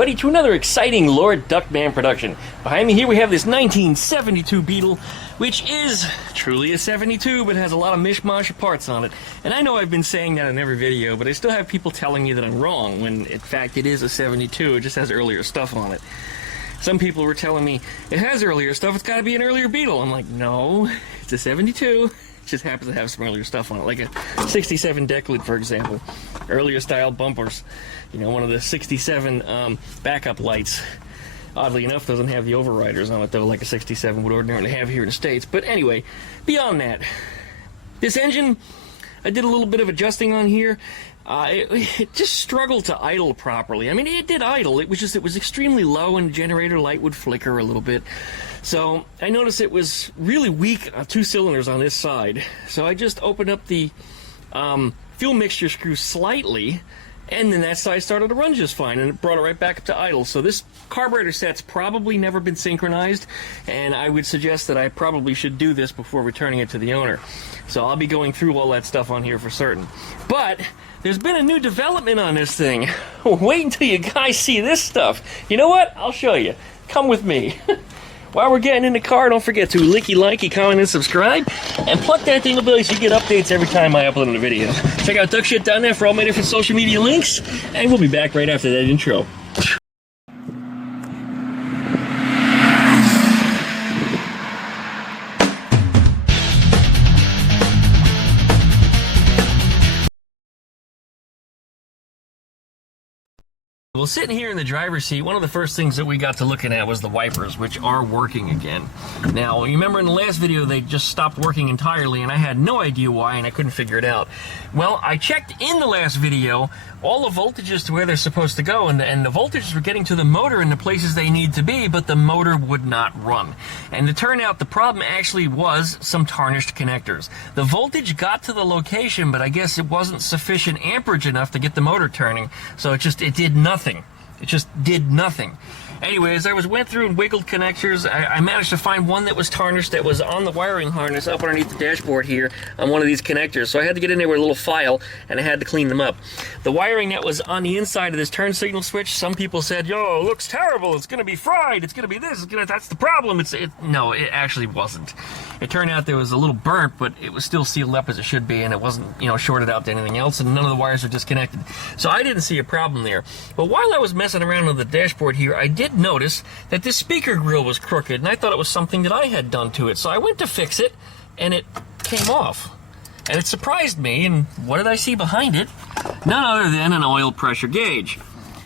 Buddy, to another exciting Lord Duckman production. Behind me here we have this 1972 Beetle, which is truly a 72, but has a lot of mishmash of parts on it. And I know I've been saying that in every video, but I still have people telling me that I'm wrong, when in fact it is a 72, it just has earlier stuff on it. Some people were telling me, it has earlier stuff, it's gotta be an earlier Beetle. I'm like, no, it's a 72. It just happens to have some earlier stuff on it, like a 67 deck lid, for example. Earlier style bumpers. You know, one of the 67 backup lights, oddly enough, doesn't have the overriders on it, though, like a 67 would ordinarily have here in the States. But anyway, beyond that, this engine, I did a little bit of adjusting on here. It just struggled to idle properly. I mean, it did idle. It was extremely low, and the generator light would flicker a little bit. So I noticed it was really weak on 2 cylinders on this side. So I just opened up the fuel mixture screw slightly, and then that side started to run just fine, and it brought it right back up to idle. So this carburetor set's probably never been synchronized, and I would suggest that I probably should do this before returning it to the owner. So I'll be going through all that stuff on here for certain. But there's been a new development on this thing. Wait until you guys see this stuff. You know what? I'll show you. Come with me. While we're getting in the car, don't forget to likey, comment, and subscribe, and plug that dingle bell so you get updates every time I upload a video. Check out duckshit.net for all my different social media links, and we'll be back right after that intro. Well, sitting here in the driver's seat, one of the first things that we got to looking at was the wipers, which are working again. Now, you remember in the last video, they just stopped working entirely, and I had no idea why, and I couldn't figure it out. Well, I checked in the last video all the voltages to where they're supposed to go, and the voltages were getting to the motor in the places they need to be, but the motor would not run. And it turned out the problem actually was some tarnished connectors. The voltage got to the location, but I guess it wasn't sufficient amperage enough to get the motor turning, so it did nothing. It just did nothing. Anyways, I went through and wiggled connectors. I managed to find one that was tarnished that was on the wiring harness up underneath the dashboard here on one of these connectors. So I had to get in there with a little file, and I had to clean them up. The wiring that was on the inside of this turn signal switch, some people said, yo, it looks terrible, it's going to be fried, it's going to be this, that's the problem. No, it actually wasn't. It turned out there was a little burnt, but it was still sealed up as it should be, and it wasn't, shorted out to anything else, and none of the wires were disconnected. So I didn't see a problem there. But while I was messing around with the dashboard here, I did notice that this speaker grill was crooked, and I thought it was something that I had done to it. So I went to fix it, and it came off. And it surprised me, and what did I see behind it? None other than an oil pressure gauge.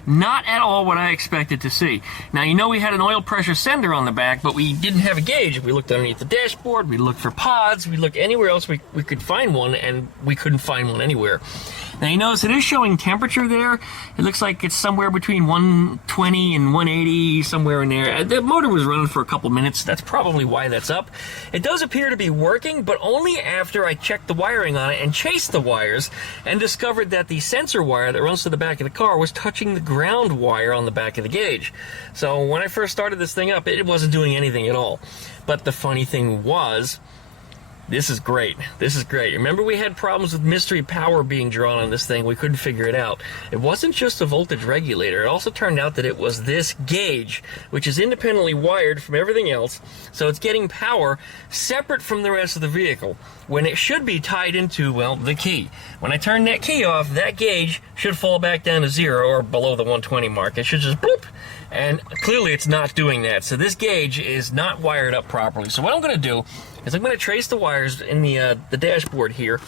Not at all what I expected to see. Now, we had an oil pressure sender on the back, but we didn't have a gauge. We looked underneath the dashboard, we looked for pods, we looked anywhere else we could find one, and we couldn't find one anywhere. Now, you notice it is showing temperature there. It looks like it's somewhere between 120 and 180, somewhere in there. The motor was running for a couple minutes. That's probably why that's up. It does appear to be working, but only after I checked the wiring on it and chased the wires and discovered that the sensor wire that runs to the back of the car was touching the ground wire on the back of the gauge. So when I first started this thing up, it wasn't doing anything at all. But the funny thing was, this is great. This is great. Remember, we had problems with mystery power being drawn on this thing. We couldn't figure it out. It wasn't just a voltage regulator. It also turned out that it was this gauge, which is independently wired from everything else. So it's getting power separate from the rest of the vehicle, when it should be tied into, well, the key. When I turn that key off, that gauge should fall back down to 0 or below the 120 mark. It should just bloop. And clearly it's not doing that. So this gauge is not wired up properly. So what I'm going to do is I'm going to trace the wires in the dashboard here,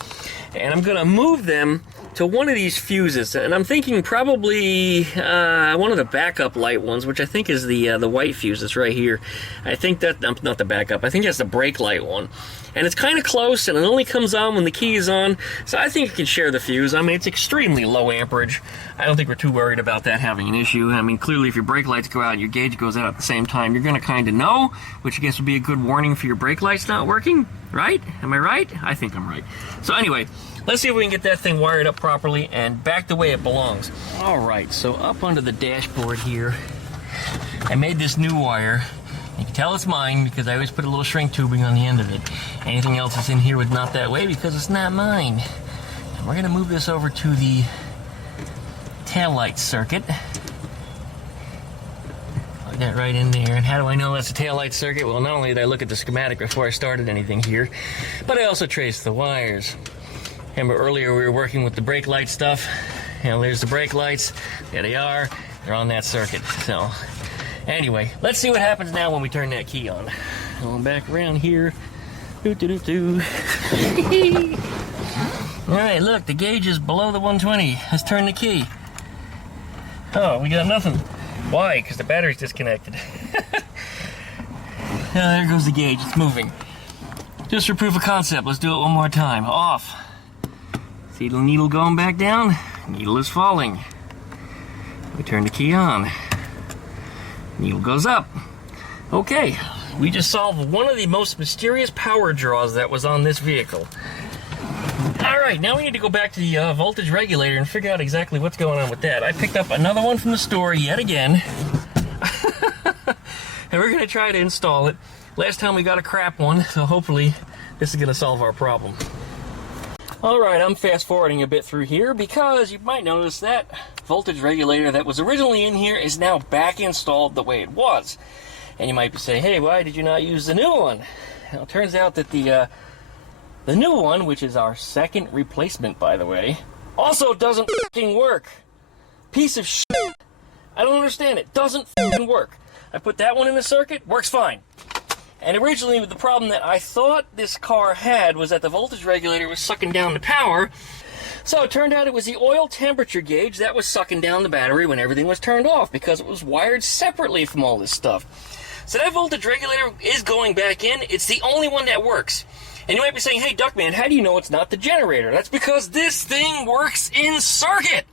and I'm going to move them to one of these fuses. And I'm thinking probably one of the backup light ones, which I think is the white fuse that's right here. I think that, not the backup, I think that's the brake light one. And it's kind of close, and it only comes on when the key is on, so I think you can share the fuse. I mean, it's extremely low amperage. I don't think we're too worried about that having an issue. I mean, clearly if your brake lights go out and your gauge goes out at the same time, you're going to kind of know, which I guess would be a good warning for your brake lights not working, right? Am I right? I think I'm right. So anyway, let's see if we can get that thing wired up properly and back the way it belongs. All right, so up under the dashboard here, I made this new wire. You can tell it's mine because I always put a little shrink tubing on the end of it. Anything else that's in here was not that way because it's not mine. And we're going to move this over to the taillight circuit. Put that right in there. And how do I know that's a taillight circuit? Well, not only did I look at the schematic before I started anything here, but I also traced the wires. Remember earlier we were working with the brake light stuff? You know, there's the brake lights. There they are. They're on that circuit. So, anyway, let's see what happens now when we turn that key on. Going back around here. Doo-doo-doo-doo. Alright, look, the gauge is below the 120. Let's turn the key. Oh, we got nothing. Why? Because the battery's disconnected. There goes the gauge. It's moving. Just for proof of concept, let's do it one more time. Off. See the needle going back down? Needle is falling. We turn the key on. Needle goes up. Okay, we just solved one of the most mysterious power draws that was on this vehicle. Alright, now we need to go back to the voltage regulator and figure out exactly what's going on with that. I picked up another one from the store yet again. And we're going to try to install it. Last time we got a crap one, so hopefully this is going to solve our problem. Alright, I'm fast forwarding a bit through here because you might notice that voltage regulator that was originally in here is now back installed the way it was. And you might be saying, hey, why did you not use the new one? Well, it turns out that the new one, which is our second replacement, by the way, also doesn't f***ing work. Piece of shit. I don't understand it. Doesn't f***ing work. I put that one in the circuit, works fine. And originally, the problem that I thought this car had was that the voltage regulator was sucking down the power. So it turned out it was the oil temperature gauge that was sucking down the battery when everything was turned off because it was wired separately from all this stuff. So that voltage regulator is going back in. It's the only one that works. And you might be saying, hey, Duckman, how do you know it's not the generator? That's because this thing works in circuit.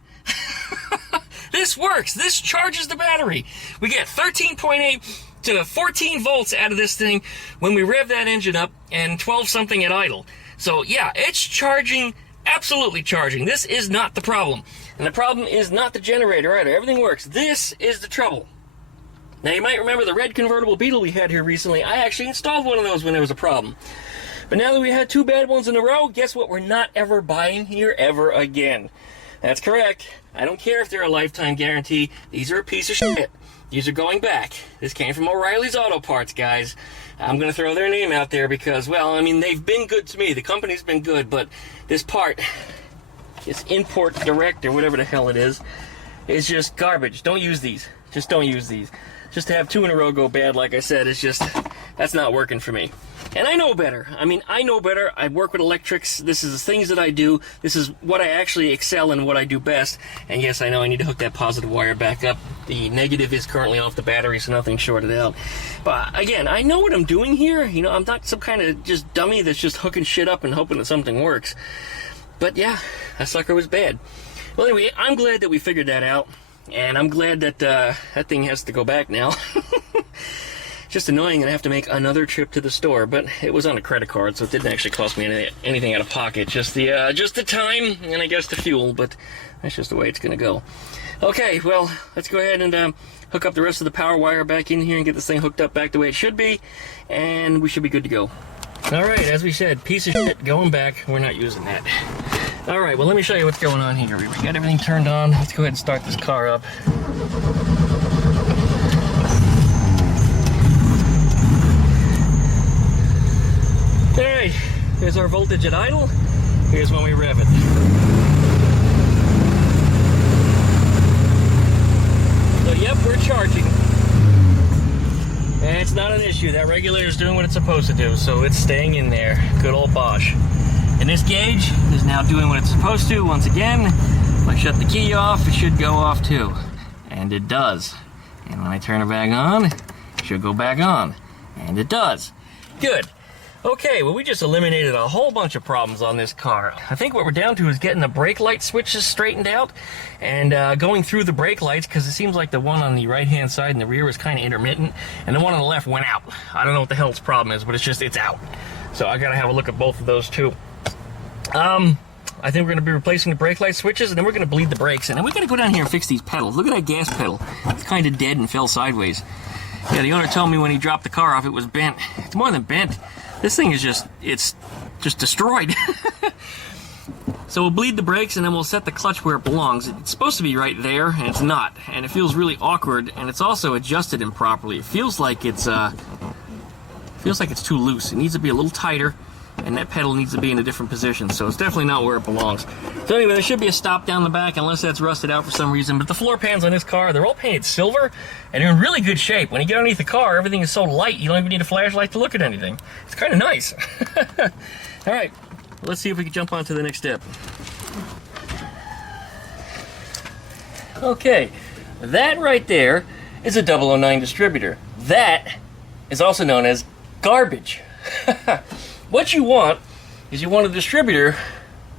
This works. This charges the battery. We get 13.8 to 14 volts out of this thing when we rev that engine up and 12 something at idle. So yeah, it's charging, absolutely charging. This is not the problem. And the problem is not the generator either. Everything works. This is the trouble. Now you might remember the red convertible Beetle we had here recently. I actually installed one of those when there was a problem. But now that we had two bad ones in a row, guess what? We're not ever buying here ever again. That's correct. I don't care if they're a lifetime guarantee. These are a piece of shit. These are going back. This came from O'Reilly's Auto Parts, guys. I'm going to throw their name out there because, well, I mean, they've been good to me. The company's been good, but this part, this import direct or whatever the hell it is just garbage. Don't use these. Just don't use these. Just to have two in a row go bad, like I said, it's just, that's not working for me. And I know better. I mean, I know better. I work with electrics. This is the things that I do. This is what I actually excel in, what I do best. And yes, I know I need to hook that positive wire back up. The negative is currently off the battery, so nothing's shorted out. But again, I know what I'm doing here. You know, I'm not some kind of just dummy that's just hooking shit up and hoping that something works. But yeah, that sucker was bad. Well, anyway, I'm glad that we figured that out. And I'm glad that that thing has to go back now. Just annoying that I have to make another trip to the store, but it was on a credit card, so it didn't actually cost me anything out of pocket. Just the time and I guess the fuel, but that's just the way it's going to go. Okay, well, let's go ahead and hook up the rest of the power wire back in here and get this thing hooked up back the way it should be, and we should be good to go. All right, as we said, piece of shit going back. We're not using that. All right, well, let me show you what's going on here. We got everything turned on. Let's go ahead and start this car up. All right, here's our voltage at idle. Here's when we rev it. So, yep, we're charging. And it's not an issue. That regulator's doing what it's supposed to do, so it's staying in there. Good old Bosch. And this gauge is now doing what it's supposed to. Once again, if I shut the key off, it should go off too. And it does. And when I turn it back on, it should go back on. And it does. Good. Okay, well, we just eliminated a whole bunch of problems on this car. I think what we're down to is getting the brake light switches straightened out and going through the brake lights, because it seems like the one on the right-hand side in the rear was kind of intermittent, and the one on the left went out. I don't know what the hell its problem is, but it's out. So I got to have a look at both of those, too. I think we're going to be replacing the brake light switches, and then we're going to bleed the brakes, and then we're going to go down here and fix these pedals. Look at that gas pedal. It's kind of dead and fell sideways. Yeah, the owner told me when he dropped the car off it was bent. It's more than bent. This thing is it's just destroyed. So we'll bleed the brakes and then we'll set the clutch where it belongs. It's supposed to be right there, and it's not. And it feels really awkward, and it's also adjusted improperly. It feels like it's too loose. It needs to be a little tighter, and that pedal needs to be in a different position. So it's definitely not where it belongs. So anyway, there should be a stop down the back, unless that's rusted out for some reason. But the floor pans on this car, they're all painted silver, and they're in really good shape. When you get underneath the car, everything is so light, you don't even need a flashlight to look at anything. It's kind of nice. All right. Let's see if we can jump on to the next step. Okay, that right there is a 009 distributor. That is also known as garbage. What you want is you want a distributor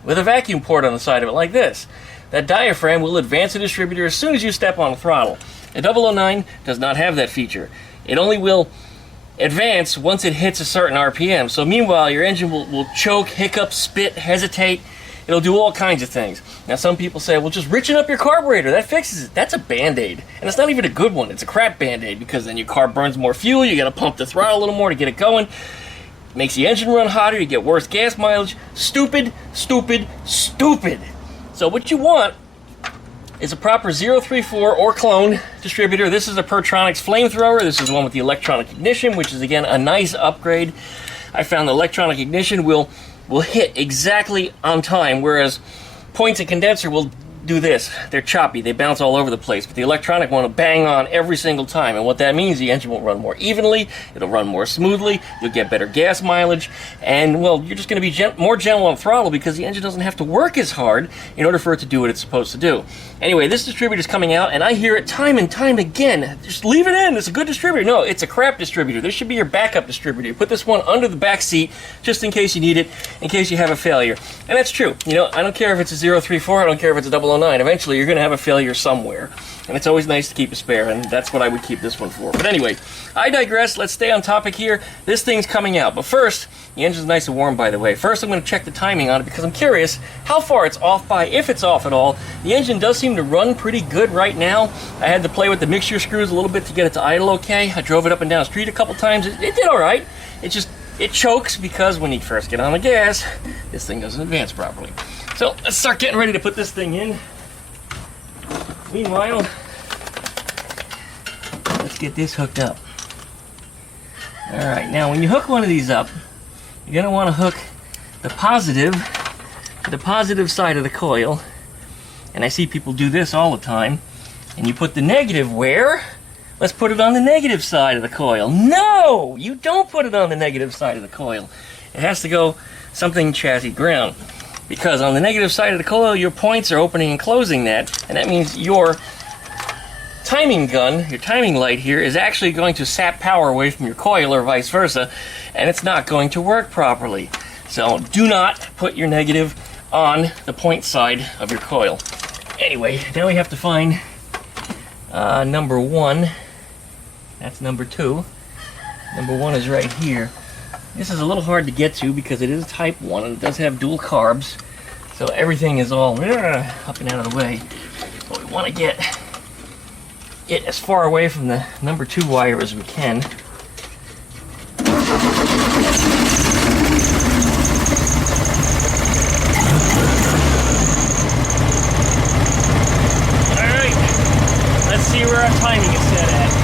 with a vacuum port on the side of it like this. That diaphragm will advance the distributor as soon as you step on the throttle. A 009 does not have that feature. It only will advance once it hits a certain RPM. So meanwhile, your engine will choke, hiccup, spit, hesitate. It'll do all kinds of things. Now some people say, well, just richen up your carburetor, that fixes it. That's a Band-Aid. And it's not even a good one. It's a crap Band-Aid, because then your car burns more fuel, you gotta pump the throttle a little more to get it going. Makes the engine run hotter, you get worse gas mileage. Stupid, stupid, stupid. So what you want is a proper 034 or clone distributor. This is a Pertronix flamethrower. This is the one with the electronic ignition, which is, again, a nice upgrade. I found the electronic ignition will hit exactly on time, whereas points and condenser will do this. They're choppy. They bounce all over the place. But the electronic one will bang on every single time. And what that means, the engine will run more evenly. It'll run more smoothly. You'll get better gas mileage. And, well, you're just going to be more gentle on throttle, because the engine doesn't have to work as hard in order for it to do what it's supposed to do. Anyway, this distributor is coming out, and I hear it time and time again. Just leave it in. It's a good distributor. No, it's a crap distributor. This should be your backup distributor. You put this one under the back seat just in case you need it, in case you have a failure. And that's true. You know, I don't care if it's a 034. I don't care if it's a 009. Eventually, you're going to have a failure somewhere. And it's always nice to keep a spare, and that's what I would keep this one for. But anyway, I digress. Let's stay on topic here. This thing's coming out. But first, the engine's nice and warm, by the way. First, I'm going to check the timing on it, because I'm curious how far it's off by, if it's off at all. The engine does seem to run pretty good right now. I had to play with the mixture screws a little bit to get it to idle okay. I drove it up and down the street a couple times. It did all right. It chokes, because when you first get on the gas, this thing doesn't advance properly. So let's start getting ready to put this thing in. Meanwhile, let's get this hooked up. Alright, now when you hook one of these up, you're going to want to hook the positive to the positive side of the coil. And I see people do this all the time. And you put the negative where? Let's put it on the negative side of the coil. No! You don't put it on the negative side of the coil. It has to go something chassis ground. Because on the negative side of the coil, your points are opening and closing that, and that means your timing gun, your timing light here, is actually going to sap power away from your coil, or vice versa, and it's not going to work properly. So do not put your negative on the point side of your coil. Anyway, now we have to find number 1. That's number 2. Number 1 is right here. This is a little hard to get to because it is type 1 and it does have dual carbs, so everything is all up and out of the way. But we want to get it as far away from the number 2 wire as we can. Alright, let's see where our timing is set at.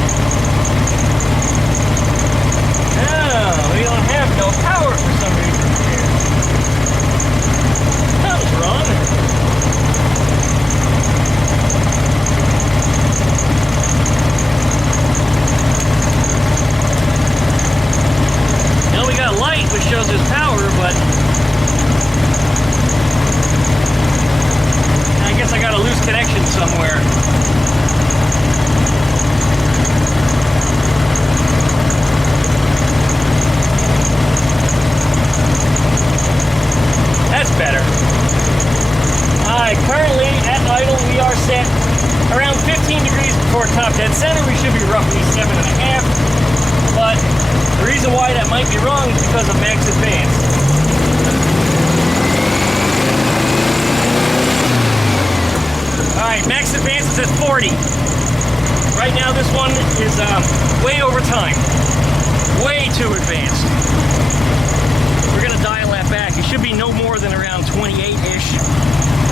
We don't have no power for some reason here. Something's wrong. Now we got light, which shows there's power, but I guess I got a loose connection somewhere. That's better. Alright, currently at idle we are set around 15 degrees before top dead center. We should be roughly 7.5. But the reason why that might be wrong is because of max advance. Alright, max advance is at 40. Right now this one is way over time. Way too advanced. We're going to dial that back. It should be no more than around 28-ish.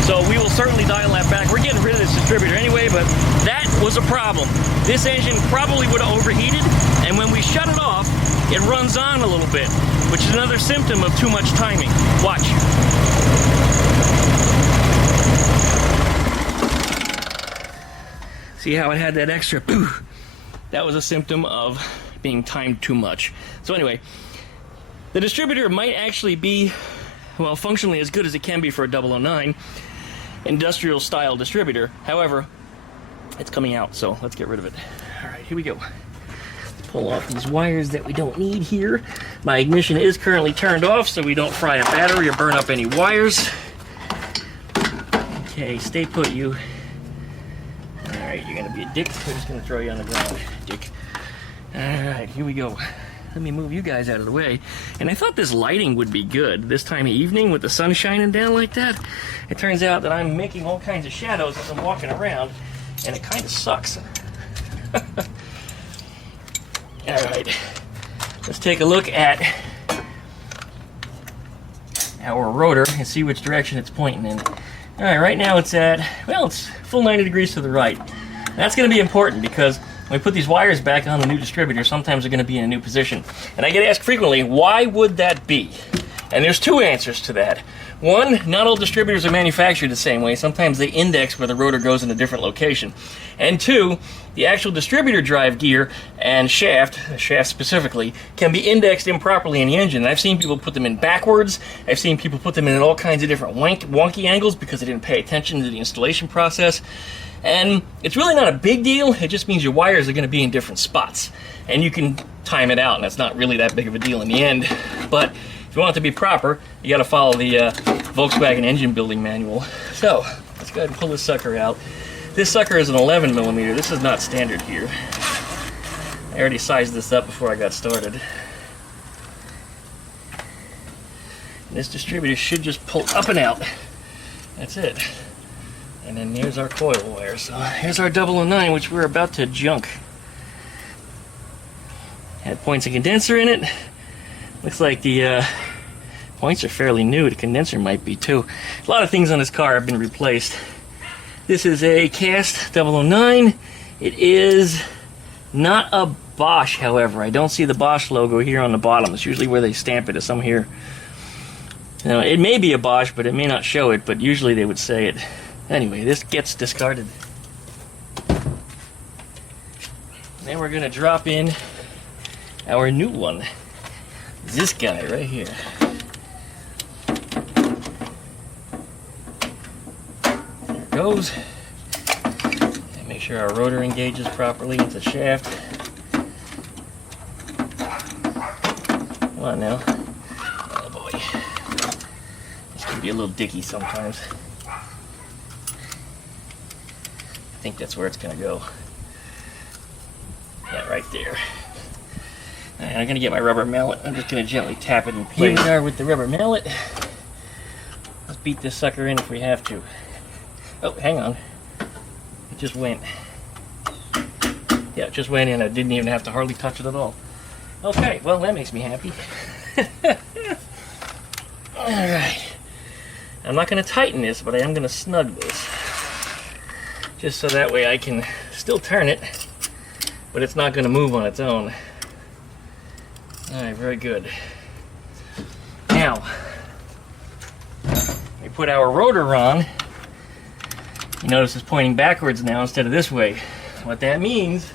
So we will certainly dial that back. We're getting rid of this distributor anyway, but that was a problem. This engine probably would have overheated, and when we shut it off, it runs on a little bit, which is another symptom of too much timing. Watch. See how it had that extra? That was a symptom of being timed too much. So anyway, the distributor might actually be, well, functionally as good as it can be for a 009 industrial style distributor. However, it's coming out, so let's get rid of it. All right, here we go. Let's pull off these wires that we don't need here. My ignition is currently turned off, so we don't fry a battery or burn up any wires. Okay, stay put, you. All right, you're gonna be a dick. We're just gonna throw you on the ground, dick. All right, here we go. Let me move you guys out of the way. And I thought this lighting would be good this time of evening with the sun shining down like that. It turns out that I'm making all kinds of shadows as I'm walking around, and it kind of sucks. Alright, let's take a look at our rotor and see which direction it's pointing in. Alright, right now it's at, well, it's full 90 degrees to the right. That's going to be important because when we put these wires back on the new distributor, sometimes they're going to be in a new position. And I get asked frequently, why would that be? And there's two answers to that. One, not all distributors are manufactured the same way. Sometimes they index where the rotor goes in a different location. And two, the actual distributor drive gear and shaft specifically, can be indexed improperly in the engine. And I've seen people put them in backwards. I've seen people put them in all kinds of different wonky angles because they didn't pay attention to the installation process. And it's really not a big deal. It just means your wires are going to be in different spots. And you can time it out, and that's not really that big of a deal in the end. But if you want it to be proper, you got to follow the Volkswagen engine building manual. So let's go ahead and pull this sucker out. This sucker is an 11 millimeter. This is not standard here. I already sized this up before I got started. And this distributor should just pull up and out. That's it. And then here's our coil wire. So here's our 009, which we're about to junk. Had points and condenser in it. Looks like the points are fairly new. The condenser might be too. A lot of things on this car have been replaced. This is a cast 009. It is not a Bosch, however. I don't see the Bosch logo here on the bottom. It's usually where they stamp it, is some here. Now, it may be a Bosch, but it may not show it, but usually they would say it. Anyway, this gets discarded. Then we're going to drop in our new one. This guy right here. There it goes. And make sure our rotor engages properly into the shaft. Come on now. Oh boy. This can be a little dicky sometimes. I think that's where it's going to go. Yeah, right there. Alright, I'm going to get my rubber mallet. I'm just going to gently tap it in place. Here we are with the rubber mallet. Let's beat this sucker in if we have to. Oh, hang on. It just went. Yeah, it just went in. I didn't even have to hardly touch it at all. Okay, well, that makes me happy. Alright. I'm not going to tighten this, but I am going to snug this. Just so that way I can still turn it, but it's not going to move on its own. Alright, very good. Now, we put our rotor on. You notice it's pointing backwards now instead of this way. What that means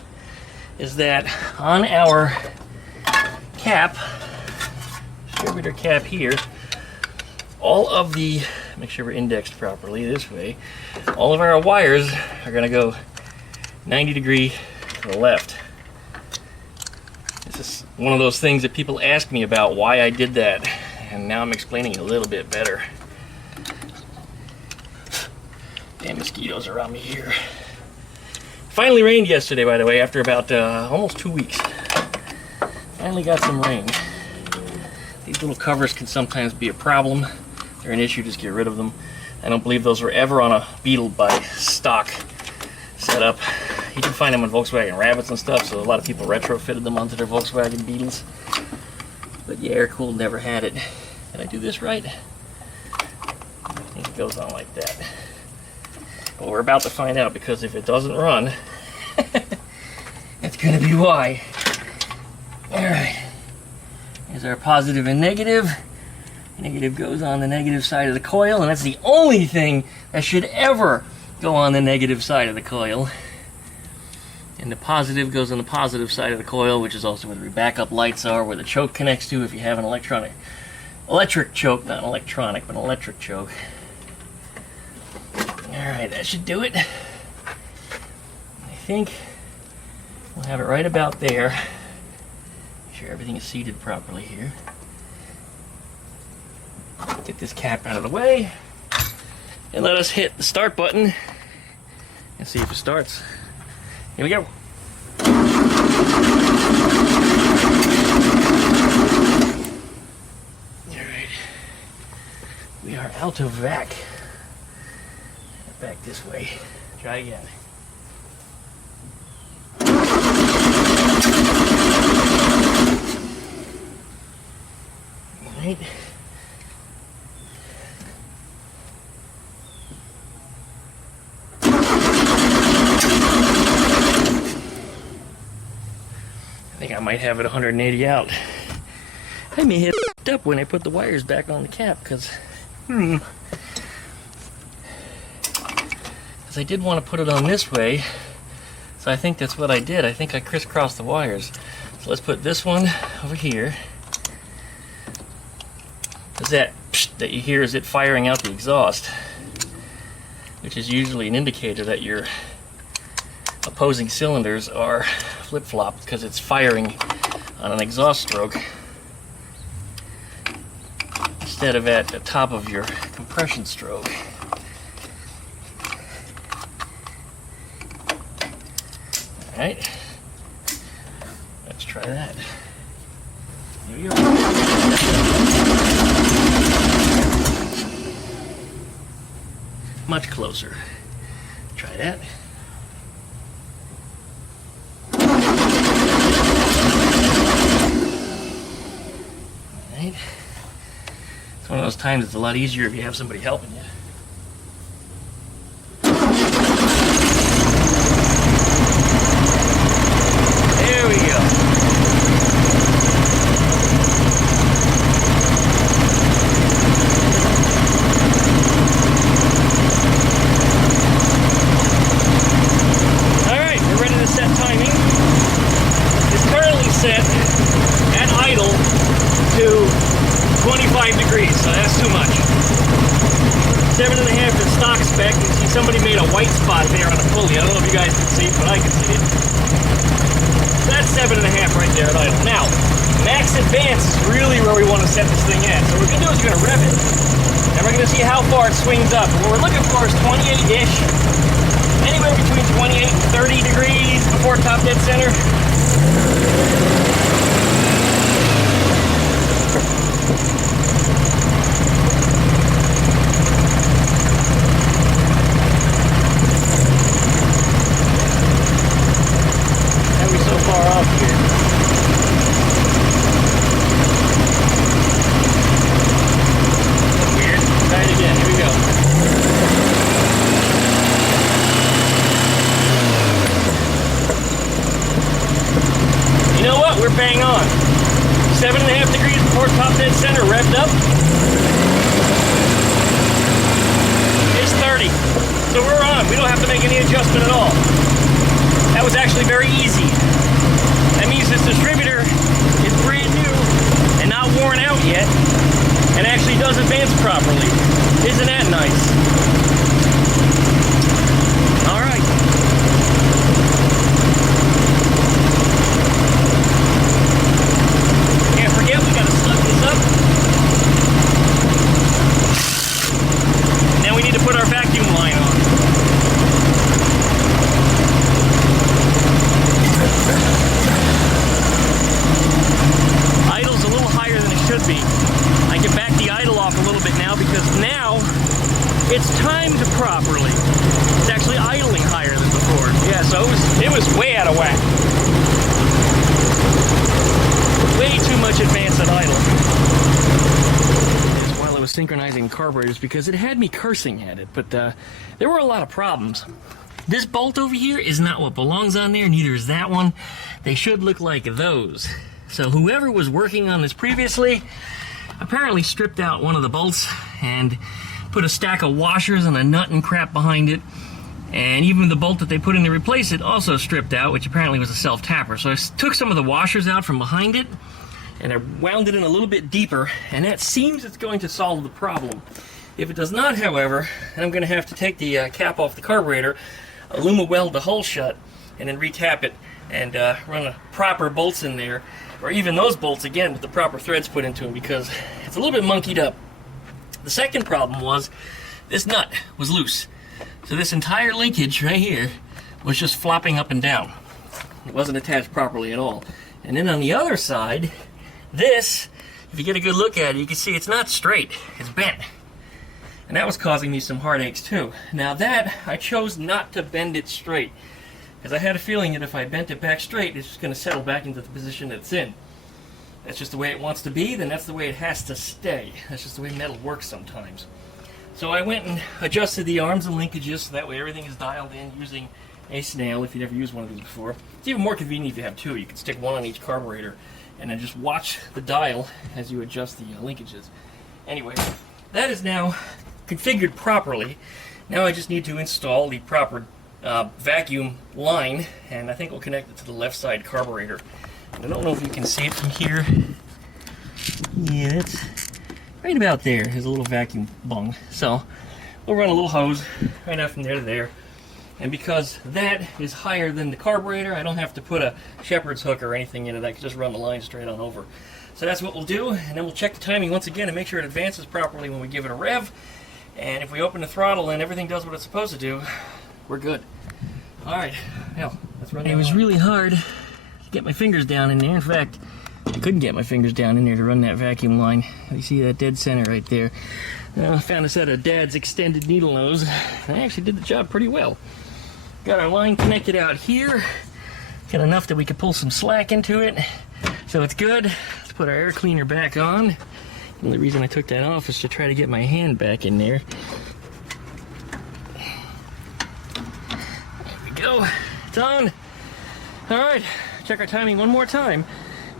is that on our cap, distributor cap here, all of the, make sure we're indexed properly this way, all of our wires are going to go 90 degree to the left. This is one of those things that people ask me about why I did that, and now I'm explaining it a little bit better. Damn mosquitoes around me here. Finally rained yesterday, by the way, after about almost 2 weeks. Finally got some rain. These little covers can sometimes be a problem. They're an issue, just get rid of them. I don't believe those were ever on a Beetle by stock setup. You can find them on Volkswagen Rabbits and stuff, so a lot of people retrofitted them onto their Volkswagen Beetles. But yeah, air-cooled never had it. Did I do this right? I think goes on like that. Well, we're about to find out, because if it doesn't run, that's going to be why. Alright, here's our positive and negative. Negative goes on the negative side of the coil, and that's the only thing that should ever go on the negative side of the coil. And the positive goes on the positive side of the coil, which is also where the backup lights are, where the choke connects to if you have an electric choke, not electronic, but an electric choke. Alright, that should do it. I think we'll have it right about there. Make sure everything is seated properly here. Get this cap out of the way, and let us hit the start button and see if it starts. Here we go. Alright. We are out of vac. Back this way. Try again. Alright. I think I might have it 180 out. I may hit it up when I put the wires back on the cap, because I did want to put it on this way, so I think that's what I did. I think I crisscrossed the wires. So let's put this one over here. Because that you hear is it firing out the exhaust, which is usually an indicator that your opposing cylinders are flip-flopped, because it's firing on an exhaust stroke instead of at the top of your compression stroke. Alright, let's try that. Here we go. Much closer. Try that. Alright. It's one of those times it's a lot easier if you have somebody helping you. There we go. Alright, we're ready to set timing. It's currently set at idle to 25 degrees, so that's too much. 7.5 is stock spec. You see somebody made a white spot there on the pulley. I don't know if you guys can see it, but I can see it. That's 7.5 right there at idle. Now, max advance is really where we want to set this thing at. So what we're going to do is we're going to rev it, and we're going to see how far it swings up. What we're looking for is 28-ish, anywhere between 28 and 30 degrees before top dead center. Bang on. 7.5 degrees before top dead center, revved up. It's 30. So we're on. We don't have to make any adjustment at all. That was actually very easy. That means this distributor is brand new and not worn out yet, and actually does advance properly. Isn't that nice? All right. We gotta slug this up. Now we need to put our vacuum line on. synchronizing carburetors because it had me cursing at it, but there were a lot of problems. This bolt over here is not what belongs on there, neither is that one. They should look like those. So whoever was working on this previously apparently stripped out one of the bolts and put a stack of washers and a nut and crap behind it. And even the bolt that they put in to replace it also stripped out, which apparently was a self-tapper. So I took some of the washers out from behind it, and I wound it in a little bit deeper, and that seems it's going to solve the problem. If it does not, however, then I'm going to have to take the cap off the carburetor, aluma-weld the hull shut, and then retap it, and run the proper bolts in there, or even those bolts again with the proper threads put into them, because it's a little bit monkeyed up. The second problem was this nut was loose. So this entire linkage right here was just flopping up and down. It wasn't attached properly at all. And then on the other side, this, if you get a good look at it, you can see it's not straight, it's bent. And that was causing me some heartaches too. Now that, I chose not to bend it straight, because I had a feeling that if I bent it back straight, it's just going to settle back into the position that it's in. That's just the way it wants to be, then that's the way it has to stay. That's just the way metal works sometimes. So I went and adjusted the arms and linkages so that way everything is dialed in using a snail if you've never used one of these before. It's even more convenient if you have two. You can stick one on each carburetor and then just watch the dial as you adjust the linkages. Anyway, that is now configured properly. Now I just need to install the proper vacuum line, and I think we'll connect it to the left side carburetor. And I don't know if you can see it from here. Yeah, it's right about there. There's a little vacuum bung. So we'll run a little hose right out from there to there. And because that is higher than the carburetor, I don't have to put a shepherd's hook or anything in it. I can just run the line straight on over. So that's what we'll do, and then we'll check the timing once again and make sure it advances properly when we give it a rev. And if we open the throttle and everything does what it's supposed to do, we're good. Alright, now let's run. It was really hard to get my fingers down in there. In fact, I couldn't get my fingers down in there to run that vacuum line. You see that dead center right there. I found a set of Dad's extended needle nose. I actually did the job pretty well. Got our line connected out here. Got enough that we could pull some slack into it. So it's good. Let's put our air cleaner back on. The only reason I took that off is to try to get my hand back in there. There we go. It's on. Alright, check our timing one more time.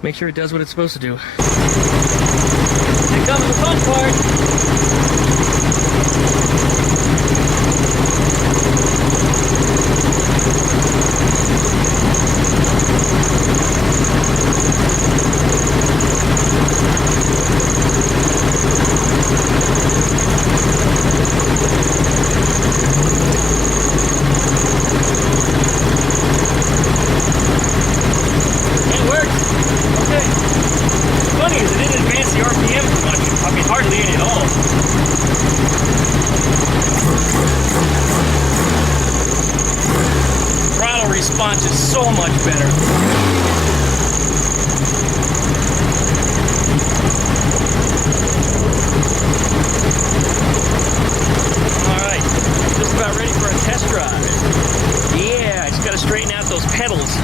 Make sure it does what it's supposed to do. Here comes the fun part. It works. Okay. What's funny is it didn't advance the RPM too much. I mean, hardly any at all. Throttle response is so much better. Alright, just about ready for a test drive. Yeah, I just gotta straighten out those pedals.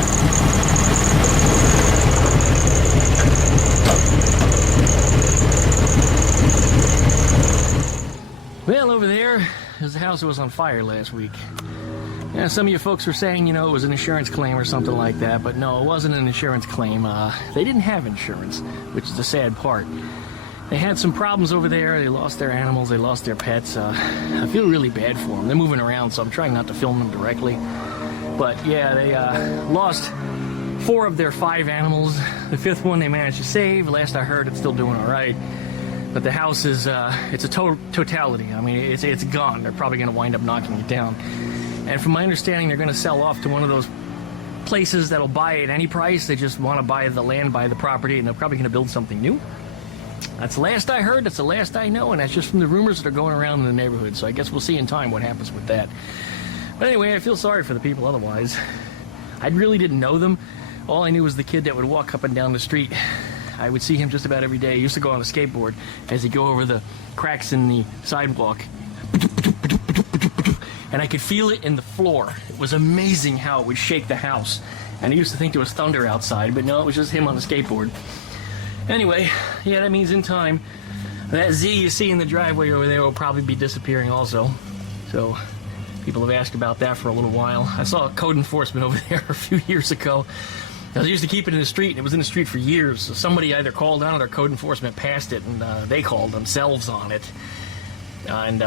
Well, over there is the house that was on fire last week. Yeah, some of you folks were saying, you know, it was an insurance claim or something like that, but no, it wasn't an insurance claim. They didn't have insurance, which is the sad part. They had some problems over there. They lost their animals, they lost their pets. I feel really bad for them. They're moving around, so I'm trying not to film them directly. But yeah, they lost 4 of their 5 animals. The 5th one they managed to save. Last I heard, it's still doing all right. But the house is, it's a totality. I mean, it's gone. They're probably going to wind up knocking it down. And from my understanding, they're going to sell off to one of those places that'll buy at any price. They just want to buy the land, buy the property, and they're probably going to build something new. That's the last I heard. That's the last I know. And that's just from the rumors that are going around in the neighborhood. So I guess we'll see in time what happens with that. But anyway, I feel sorry for the people otherwise. I really didn't know them. All I knew was the kid that would walk up and down the street. I would see him just about every day. He used to go on a skateboard as he'd go over the cracks in the sidewalk. And I could feel it in the floor. It was amazing how it would shake the house. And I used to think there was thunder outside, but no, it was just him on a skateboard. Anyway, yeah, that means in time, That Z you see in the driveway over there will probably be disappearing also. So people have asked about that for a little while. I saw code enforcement over there a few years ago. I used to keep it in the street, and it was in the street for years. So somebody either called on it or code enforcement passed it, and they called themselves on it. And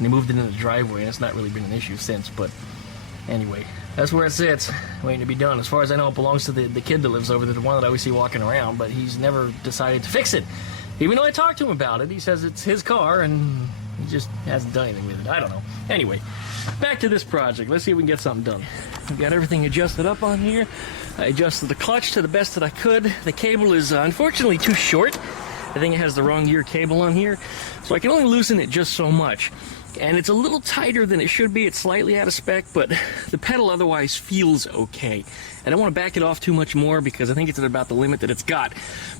they moved it in the driveway, and it's not really been an issue since. But anyway, that's where it sits, waiting to be done. As far as I know, it belongs to the kid that lives over there, the one that I always see walking around, but he's never decided to fix it. Even though I talked to him about it, he says it's his car, and he just hasn't done anything with it. I don't know. Anyway, back to this project. Let's see if we can get something done. I've got everything adjusted up on here. I adjusted the clutch to the best that I could. The cable is unfortunately too short. I think it has the wrong year cable on here, so I can only loosen it just so much. And it's a little tighter than it should be. It's slightly out of spec, but the pedal otherwise feels okay. I don't want to back it off too much more because I think it's at about the limit that it's got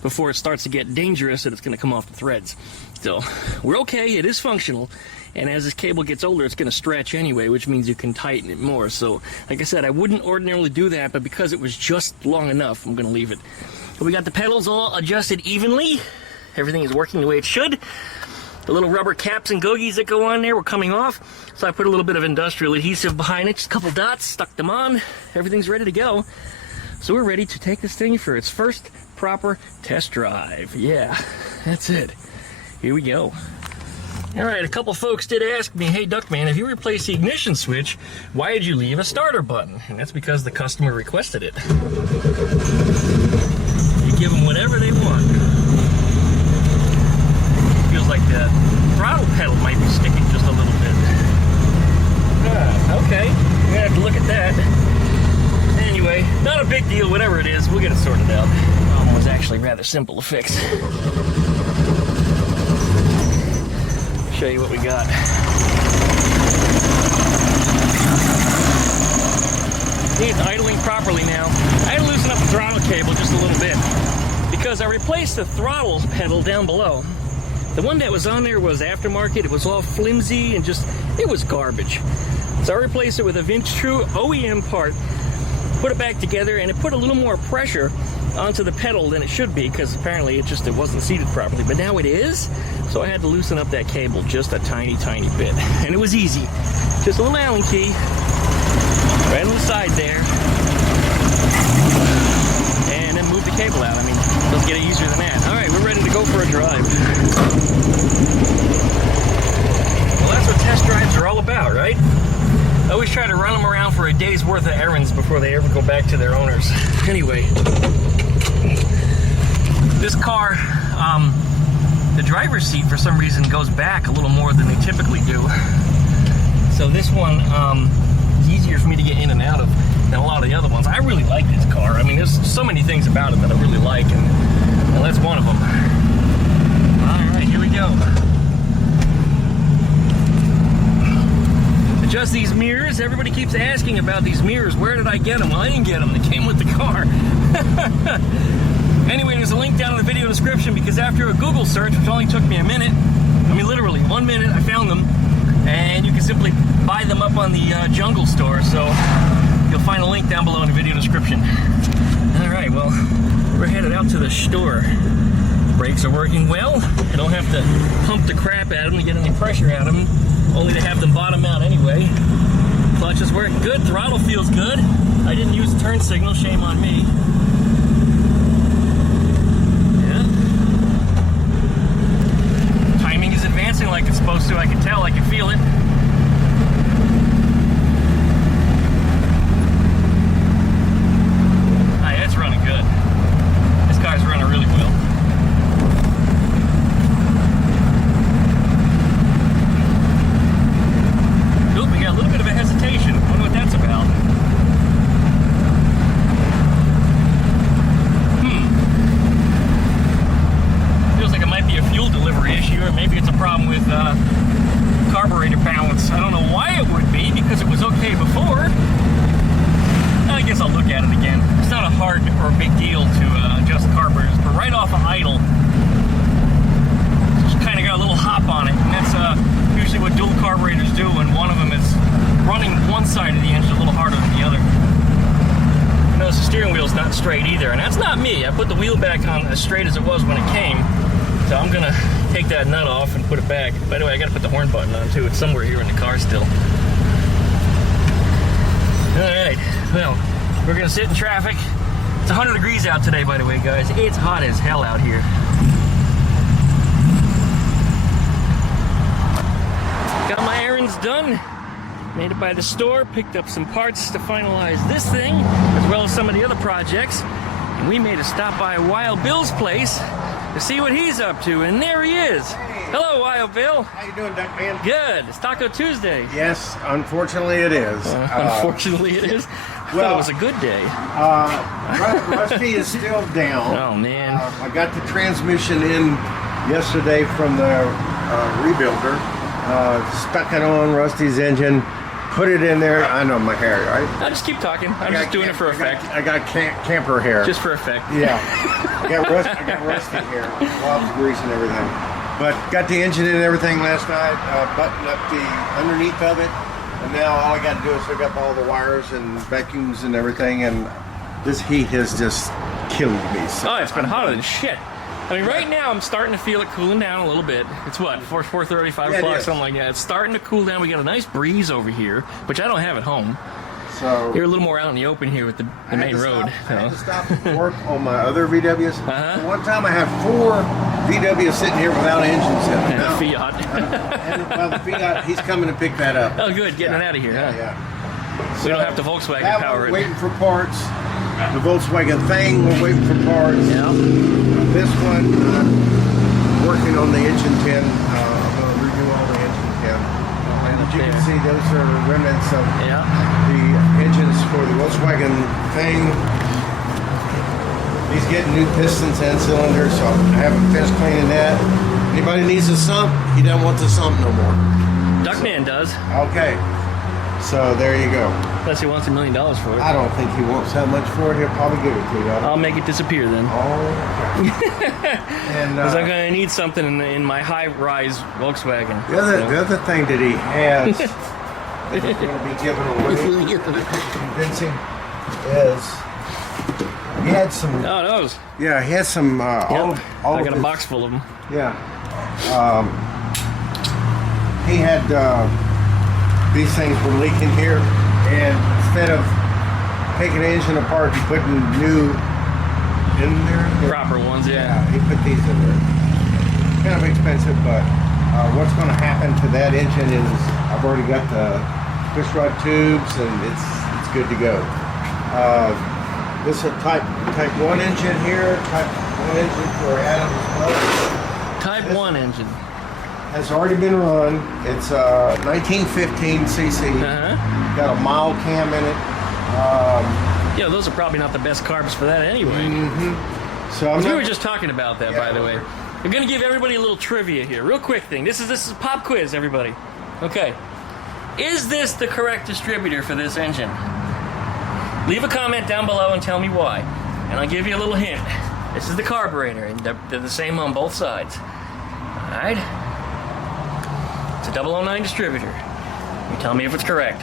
before it starts to get dangerous and it's going to come off the threads. So we're okay. It is functional. And as this cable gets older, it's going to stretch anyway, which means you can tighten it more. So like I said, I wouldn't ordinarily do that, but because it was just long enough, I'm going to leave it. So we got the pedals all adjusted evenly. Everything is working the way it should. The little rubber caps and gogies that go on there were coming off, so I put a little bit of industrial adhesive behind it, just a couple dots, stuck them on. Everything's ready to go. So we're ready to take this thing for its first proper test drive. Yeah, that's it. Here we go. All right, a couple folks did ask me, hey Duckman, if you replace the ignition switch, why did you leave a starter button? And that's because the customer requested it. You give them whatever they want. Like the throttle pedal might be sticking just a little bit. Okay, we're gonna have to look at that. Anyway, not a big deal, whatever it is, we'll get it sorted out. The problem was actually rather simple to fix. Show you what we got. It's idling properly now. I had to loosen up the throttle cable just a little bit because I replaced the throttle pedal down below. The one that was on there was aftermarket. It was all flimsy and just, it was garbage. So I replaced it with a true OEM part, put it back together, and it put a little more pressure onto the pedal than it should be because apparently it wasn't seated properly. But now it is, so I had to loosen up that cable just a tiny, tiny bit. And it was easy. Just a little Allen key, right on the side there, and then move the cable out. I mean, it doesn't get any easier than that. All right, we're ready to go for a drive. Well, that's what test drives are all about, right? I always try to run them around for a day's worth of errands before they ever go back to their owners. Anyway, this car, the driver's seat for some reason goes back a little more than they typically do. So this one is easier for me to get in and out of than a lot of the other ones. I really like this car. I mean, there's so many things about it that I really like, and that's one of them. All right, here we go. Adjust these mirrors. Everybody keeps asking about these mirrors. Where did I get them? Well, I didn't get them. They came with the car. Anyway, there's a link down in the video description because after a Google search, which only took me a minute, I mean literally 1 minute, I found them. And you can simply buy them up on the Jungle store. So you'll find a link down below in the video description. All right, well, we're headed out to the store. Brakes are working well. I don't have to pump the crap out of them to get any pressure out of them, only to have them bottom out anyway. Clutch is working good. Throttle feels good. I didn't use the turn signal. Shame on me. Yeah. Timing is advancing like it's supposed to. I can tell. I can feel it. It's running good. This car's running really well. Oop, we got a little bit of a hesitation. I wonder what that's about. Feels like it might be a fuel delivery issue, or maybe it's a problem with carburetor balance. I don't know why it would be, because it was okay before. I guess I'll look at it again. It's not a hard or a big deal to adjust carburetors, but right off of idle, just kind of got a little hop on it, and that's usually what dual carburetors do when one of them is running one side of the engine a little harder than the other. Notice the steering wheel's not straight either, and that's not me. I put the wheel back on as straight as it was when it came, so I'm gonna take that nut off and put it back. By the way, I gotta put the horn button on too. It's somewhere here in the car still. Alright, well, we're gonna sit in traffic. It's 100 degrees out today, by the way, guys. It's hot as hell out here. Got my errands done. Made it by the store, picked up some parts to finalize this thing, as well as some of the other projects. And we made a stop by Wild Bill's place to see what he's up to, and there he is. Hey. Hello, Wild Bill. How you doing, Duckman? Good. It's Taco Tuesday. Yes, unfortunately it is. Unfortunately it is. I thought it was a good day. Rusty is still down. Oh, man. I got the transmission in yesterday from the rebuilder. Stuck it on Rusty's engine. Put it in there. I know my hair, right? I'll just keep talking. I'm just doing it for effect. I got camper hair. Just for effect. Yeah. I got rusty hair. Lots of grease and everything. But got the engine in and everything last night. Buttoned up the underneath of it. And now all I got to do is hook up all the wires and vacuums and everything. And this heat has just killed me. So Oh, it's been hotter than shit. I mean, right now I'm starting to feel it cooling down a little bit. It's what, 4:30, 5 o'clock, something like that. It's starting to cool down. We got a nice breeze over here, which I don't have at home. So you're a little more out in the open here with the main road. I had to stop and work on my other VWs. One time I had 4 VWs sitting here without engines in them. And Fiat. Well, the Fiat, he's coming to pick that up. Oh, good, getting it out of here, huh? Yeah. So we don't have to Volkswagen that power it. Waiting for parts. The Volkswagen thing, we're waiting for parts. Yeah. This one, working on the engine tin. I'm going to redo all the engine tin. And as you can see, those are remnants of the engines for the Volkswagen thing. He's getting new pistons and cylinders, so I haven't finished cleaning that. Anybody needs a sump? He doesn't want the sump no more. Duckman does. Okay. So there you go. Unless he wants $1 million for it. I don't think he wants that much for it. He'll probably give it to you. I'll make it disappear then. Oh, okay. And because I'm going to need something in my high-rise Volkswagen. The other thing that he has that he's going to be giving away, convincing, is he had some. Oh, those. Yeah, he had some. All I got a box full of them. Yeah. He had. These things were leaking here, and instead of taking the engine apart and putting new in there, proper ones, yeah, he put these in there. Kind of expensive, but what's going to happen to that engine is I've already got the push rod tubes, and it's good to go. This is a type 1 engine here, type 1 engine for Adam's boat. Type 1 engine. Has already been run. It's 1915 cc. Got a mild cam in it. Yeah, those are probably not the best carbs for that anyway. So we were just talking about that, by the way. We're gonna give everybody a little trivia here, real quick thing. This is a pop quiz, everybody. Okay, is this the correct distributor for this engine? Leave a comment down below and tell me why, and I'll give you a little hint. This is the carburetor, and they're the same on both sides. All right. It's a 009 distributor. You tell me if it's correct.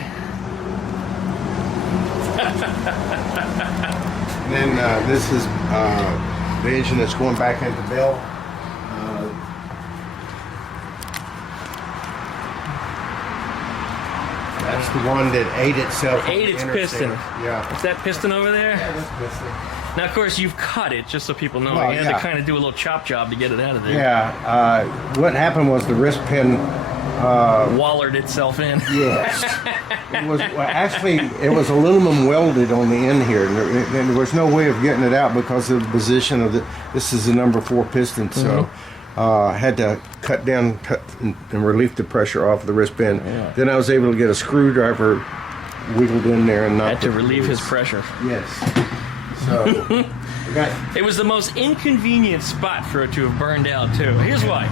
And then this is the engine that's going back into Bill. That's the one that ate itself. Ate its piston. Yeah. Is that piston over there? Yeah, that's piston. Now, of course, you've cut it, just so people know. Well, you had to kind of do a little chop job to get it out of there. Yeah. What happened was the wrist pin wallered itself in. Yes. It was actually it was aluminum welded on the end here, and there was no way of getting it out because of the position of this is the number 4 piston, so had to cut and relieve the pressure off the wrist pin. Yeah. Then I was able to get a screwdriver wiggled in there and had to relieve his pressure. Yes. So it was the most inconvenient spot for it to have burned out too. Here's why.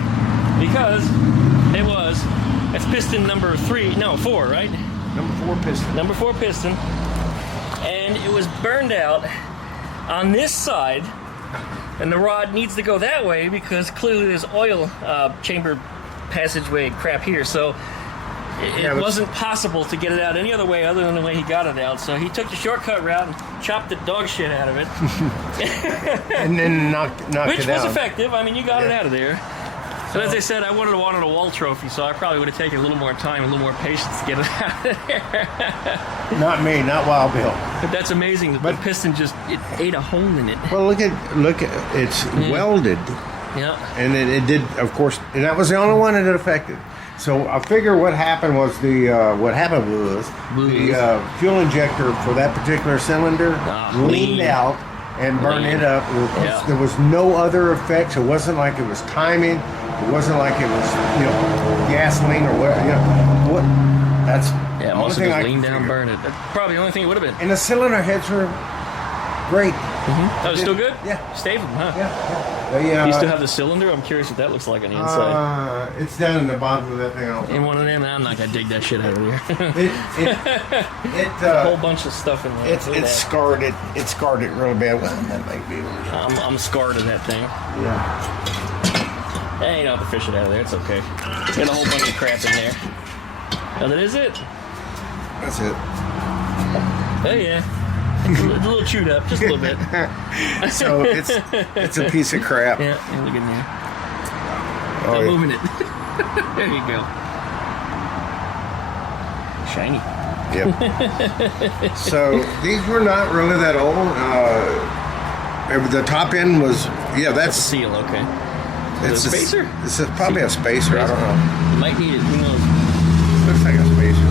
Because it's piston number 4, right? Number 4 piston. Number 4 piston. And it was burned out on this side, and the rod needs to go that way because clearly there's oil chamber passageway crap here. So it wasn't possible to get it out any other way other than the way he got it out. So he took the shortcut route and chopped the dog shit out of it. And then knocked it out. Which was effective. I mean, you got it out of there. But as I said, I wanted a wall trophy, so I probably would have taken a little more time, a little more patience to get it out of there. Not me, not Wild Bill. But that's amazing. The piston just it ate a hole in it. Well, look at it's welded. Yeah. And it did, of course, and that was the only one that it affected. So I figure what happened was the fuel injector for that particular cylinder leaned out and burned it up. There was no other effects. It wasn't like it was timing. It wasn't like it was gasoline or whatever. What? That's the only thing I lean down, burn it. That's probably the only thing it would have been. And the cylinder heads were great. That was still good? Yeah. Stable, huh? Yeah. You still have the cylider? I'm curious what that looks like on the inside. It's down in the bottom of that thing. In one of them, I'm not going to dig that shit out of here. A whole bunch of stuff in there. It's scarred it. It scarred it really bad. Well, that might be. I'm scarred of that thing. Yeah. Hey, you don't have to fish it out of there. It's okay. Got a whole bunch of crap in there. Now, that is it. That's it. Oh, yeah. It's a little chewed up, just a little bit. So it's a piece of crap. Yeah, look in there. I'm moving it. There you go. Shiny. Yep. So these were not really that old. The top end was, that's a seal. Okay. It's a spacer. This is probably a spacer. I don't know. You might need it. Who knows? Looks like a spacer.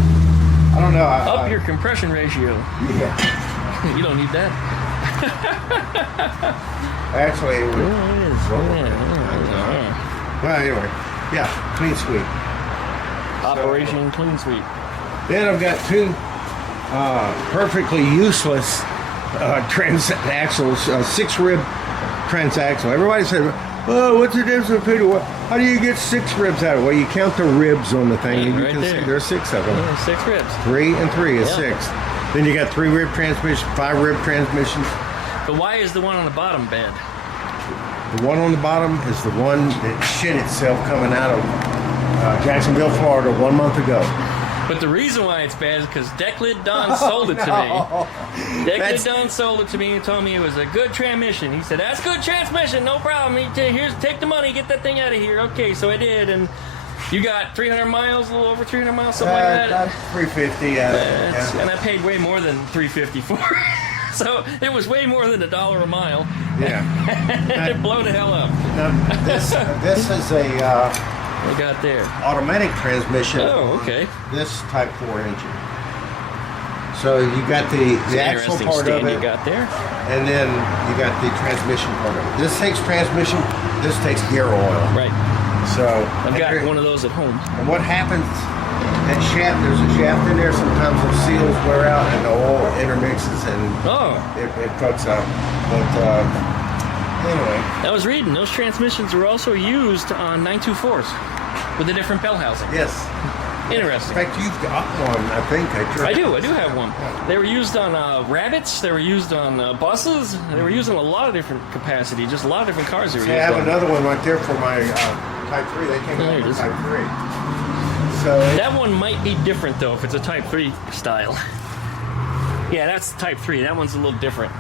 I don't know. Up your compression ratio. Yeah. You don't need that. Actually, it would. Yeah. Well, anyway, clean sweep. Operation Clean Sweep. Then I've got two perfectly useless transaxles, 6-rib transaxle. Everybody said, "Oh, what's the difference between how do you get 6 ribs out of it?" Well, you count the ribs on the thing, and you can see there's 6 of them. Yeah, 6 ribs. 3 and 3 is 6. Then you got 3-rib transmission, 5-rib transmissions. But why is the one on the bottom bad? The one on the bottom is the one that shit itself coming out of Jacksonville, Florida 1 month ago. But the reason why it's bad is because Decklid Don sold it to me. Decklid Don sold it to me and told me it was a good transmission. He said, "That's good transmission, no problem. Here's take the money, get that thing out of here." Okay, so I did, and you got 300 miles, a little over 300 miles, something like that. That's 350. And I paid way more than $3.50 for it. So it was way more than $1 a mile. Yeah. It blew the hell up. Now, this is a What we got there? automatic transmission. Oh, okay. This Type 4 engine. So you got the axle part of it. You got there. And then you got the transmission part of it. This takes transmission. This takes gear oil. Right. So I've got one of those at home. And what happens? That shaft, there's a shaft in there. Sometimes those seals wear out and the oil intermixes and it fucks up. But anyway, I was reading those transmissions were also used on 924s with a different bell housing. Yes. Interesting. In fact, you've got one, I think. I do have one. They were used on Rabbits. They were used on buses. They were used in a lot of different capacity. Just a lot of different cars. They were used I have on. another one right there for my Type 3. They came out with Type 3. So that one might be different though if it's a Type 3 style. Yeah, that's Type 3. That one's a little different.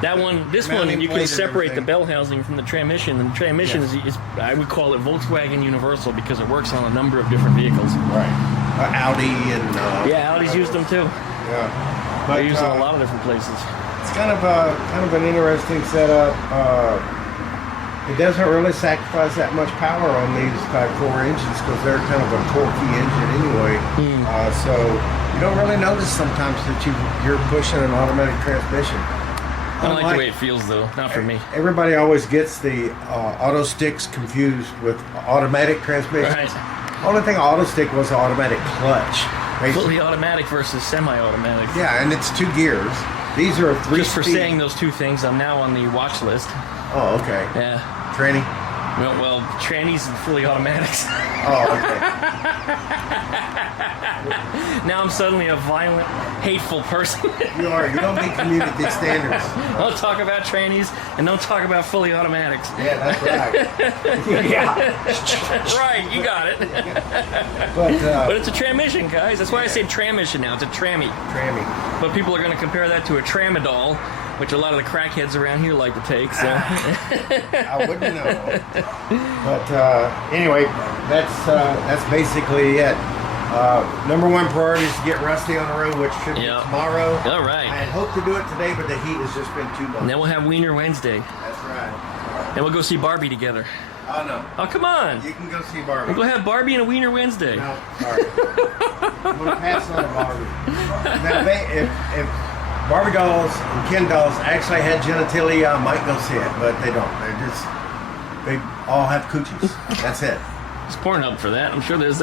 That one, this one, you can separate the bell housing from the transmission. And the transmission is, I would call it Volkswagen Universal because it works on a number of different vehicles. Right. Audi and... Audi's used them too. Yeah. They're used in a lot of different places. It's kind of an interesting setup. It doesn't really sacrifice that much power on these Type 4 engines because they're kind of a torquey engine anyway. So you don't really notice sometimes that you're pushing an automatic transmission. I don't like the way it feels though. Not for me. Everybody always gets the auto sticks confused with automatic transmission. Right. Only thing auto stick was the automatic clutch. Fully automatic versus semi-automatic. Yeah, and it's 2 gears. These are 3 Just for saying those 2 things, I'm now on the watch list. Oh, okay. Yeah. Tranny? Well, trannies and fully automatics. Oh, okay. Now I'm suddenly a violent, hateful person. You are. You don't meet community standards. Don't talk about trannies and don't talk about fully automatics. Yeah, that's right. Yeah. Right, you got it. But it's a transmission, guys. That's why I say transmission now. It's a trammy. Trammy. But people are going to compare that to a tramadol. which a lot of the crackheads around here like to take. So I wouldn't know. But anyway, that's basically it. Number one priority is to get Rusty on the road, which should be tomorrow. All right. I had hoped to do it today, but the heat has just been too much. And then we'll have Wiener Wednesday. That's right. And we'll go see Barbie together. Oh, no. Oh, come on. You can go see Barbie. We'll go have Barbie and a Wiener Wednesday. No, sorry. I'm going to pass on Barbie. Now, if Barbie dolls and Ken dolls actually had genitalia, I might go see it, but they don't. They all have coochies. That's it. It's Pornhub for that. I'm sure there's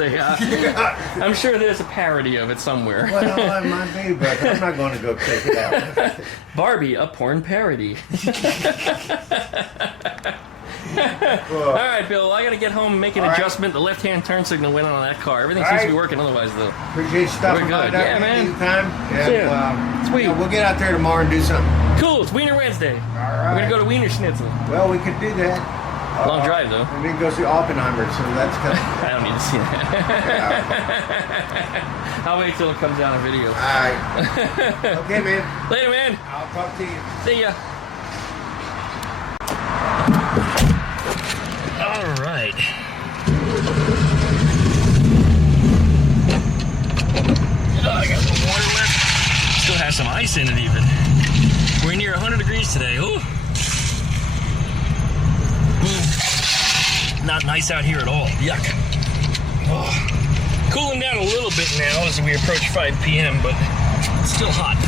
a parody of it somewhere. Well, it might be, but I'm not going to go check it out. Barbie, a porn parody. All right, Bill, I got to get home and make an adjustment. The left-hand turn signal went on that car. Everything seems to be working otherwise, though. Appreciate you stopping by. Yeah, man. And, Sweet. We'll get out there tomorrow and do something. Cool. It's Wiener Wednesday. All right. We're going to go to Wiener Schnitzel. Well, we could do that. Long drive, though. And we can go see Oppenheimer, so that's kind of... I don't need to see that. I'll wait till it comes out on video. All right. Okay, man. Later, man. I'll talk to you. See ya. All right. Oh, I got some water left. Still has some ice in it, even. We're near 100 degrees today. Ooh. Not nice out here at all. Yuck. Oh. Cooling down a little bit now as we approach 5 p.m., but it's still hot.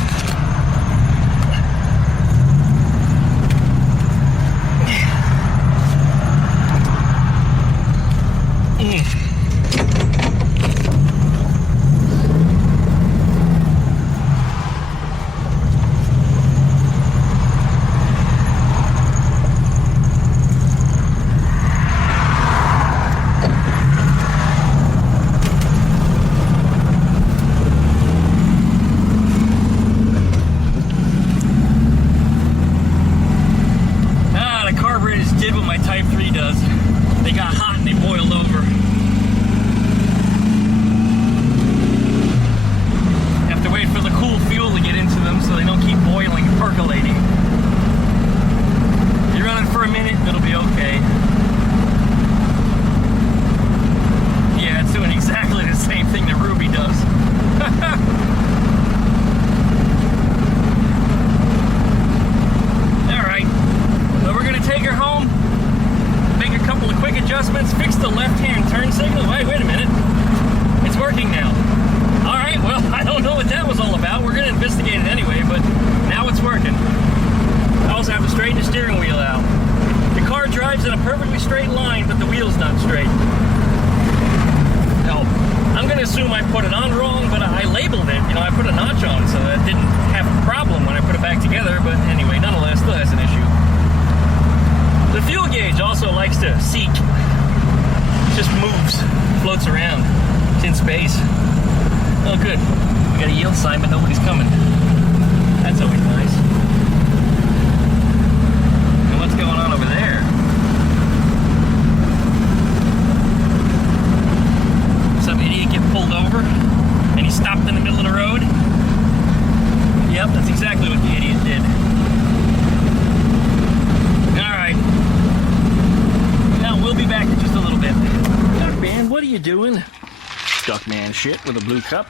Shit with a blue cup.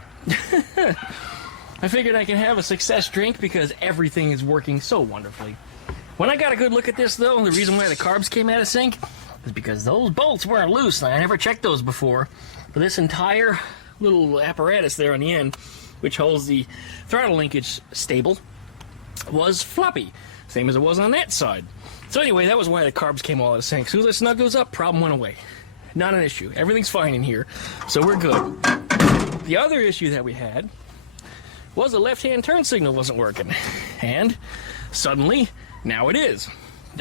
I figured I could have a success drink because everything is working so wonderfully. When I got a good look at this, though, the reason why the carbs came out of sync is because those bolts weren't loose. I never checked those before. But this entire little apparatus there on the end, which holds the throttle linkage stable, was floppy. Same as it was on that side. So anyway, that was why the carbs came all out of sync. As soon as I snug goes up, problem went away. Not an issue. Everything's fine in here. So we're good. The other issue that we had was the left-hand turn signal wasn't working. And suddenly, now it is.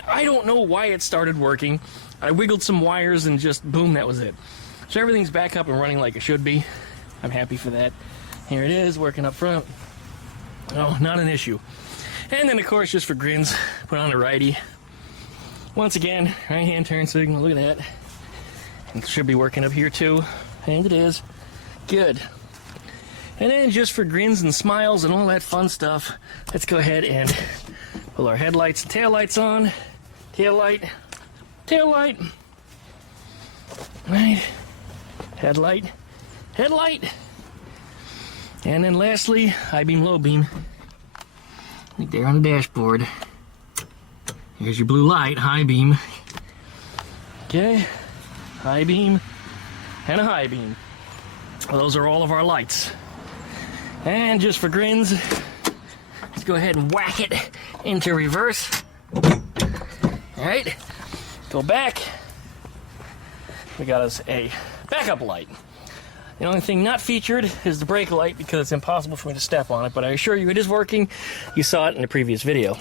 I don't know why it started working. I wiggled some wires and just boom, that was it. So everything's back up and running like it should be. I'm happy for that. Here it is, working up front. Oh, not an issue. And then, of course, just for grins, put on the righty. Once again, right-hand turn signal, look at that. It should be working up here too. And it is. Good. And then just for grins and smiles and all that fun stuff, let's go ahead and Pull our headlights and taillights on. Taillight, taillight. Right. Headlight, headlight. And then lastly, high beam, low beam. Right there on the dashboard. Here's your blue light, high beam. Okay, high beam and a high beam. Well, those are all of our lights. And just for grins, let's go ahead and whack it into reverse. All right, go back. We got us a backup light. The only thing not featured is the brake light because it's impossible for me to step on it, but I assure you it is working. You saw it in the previous video.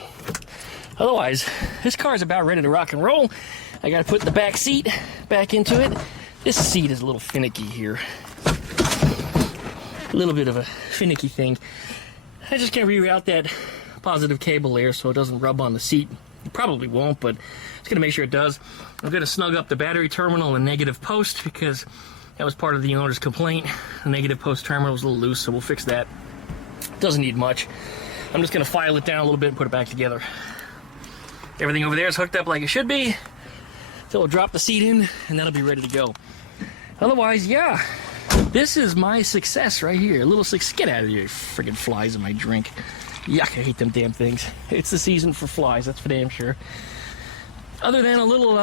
Otherwise, this car is about ready to rock and roll. I got to put the back seat back into it. This seat is a little finicky here. A little bit of a finicky thing. I just can't reroute that positive cable there so it doesn't rub on the seat. It probably won't, but it's going to make sure it does. I'm going to snug up the battery terminal and negative post because that was part of the owner's complaint. The negative post terminal was a little loose, so we'll fix that. Doesn't need much. I'm just going to file it down a little bit and put it back together. Everything over there is hooked up like it should be. So we'll drop the seat in and that'll be ready to go. Otherwise, yeah, this is my success right here. A little get out of here, friggin' flies in my drink. Yuck, I hate them damn things. It's the season for flies, that's for damn sure. Other than a little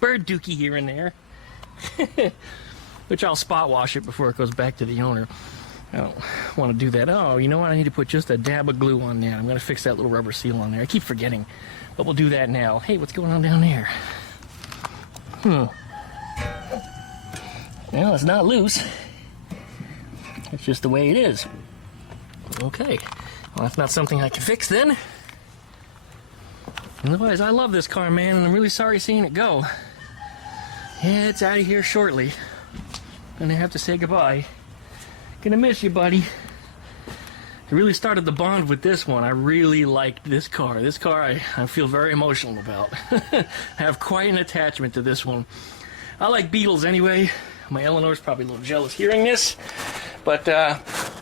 bird dookie here and there, which I'll spot wash it before it goes back to the owner. I don't want to do that. Oh, you know what? I need to put just a dab of glue on that. I'm going to fix that little rubber seal on there. I keep forgetting, but we'll do that now. Hey, what's going on down there? Well, it's not loose. It's just the way it is. Okay. Well, that's not something I can fix then. Otherwise, I love this car, man, and I'm really sorry seeing it go. Yeah, it's out of here shortly. Gonna have to say goodbye. Gonna miss you, buddy. I really started the bond with this one. I really liked this car. This car I feel very emotional about. I have quite an attachment to this one. I like Beetles anyway. My Eleanor's probably a little jealous hearing this. But,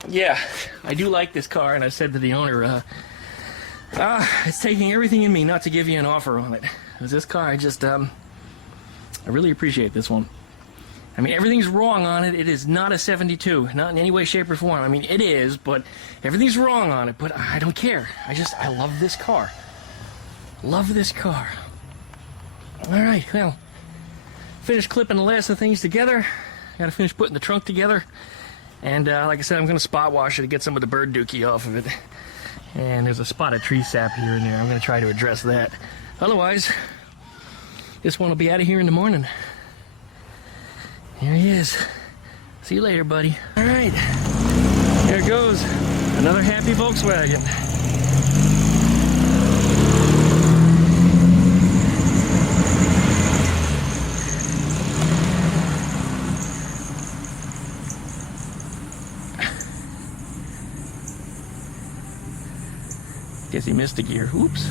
yeah, I do like this car, and I said to the owner, it's taking everything in me not to give you an offer on it. Because this car, I really appreciate this one. I mean, everything's wrong on it. It is not a 72, not in any way, shape, or form. I mean, it is, but everything's wrong on it. But I don't care. I love this car. Love this car. All right, well, finished clipping the last of the things together. Got to finish putting the trunk together. And like I said, I'm going to spot wash it to get some of the bird dookie off of it. And there's a spot of tree sap here and there. I'm going to try to address that. Otherwise, this one will be out of here in the morning. Here he is. See you later, buddy. All right. There it goes. Another happy Volkswagen. Guess he missed a gear. Oops.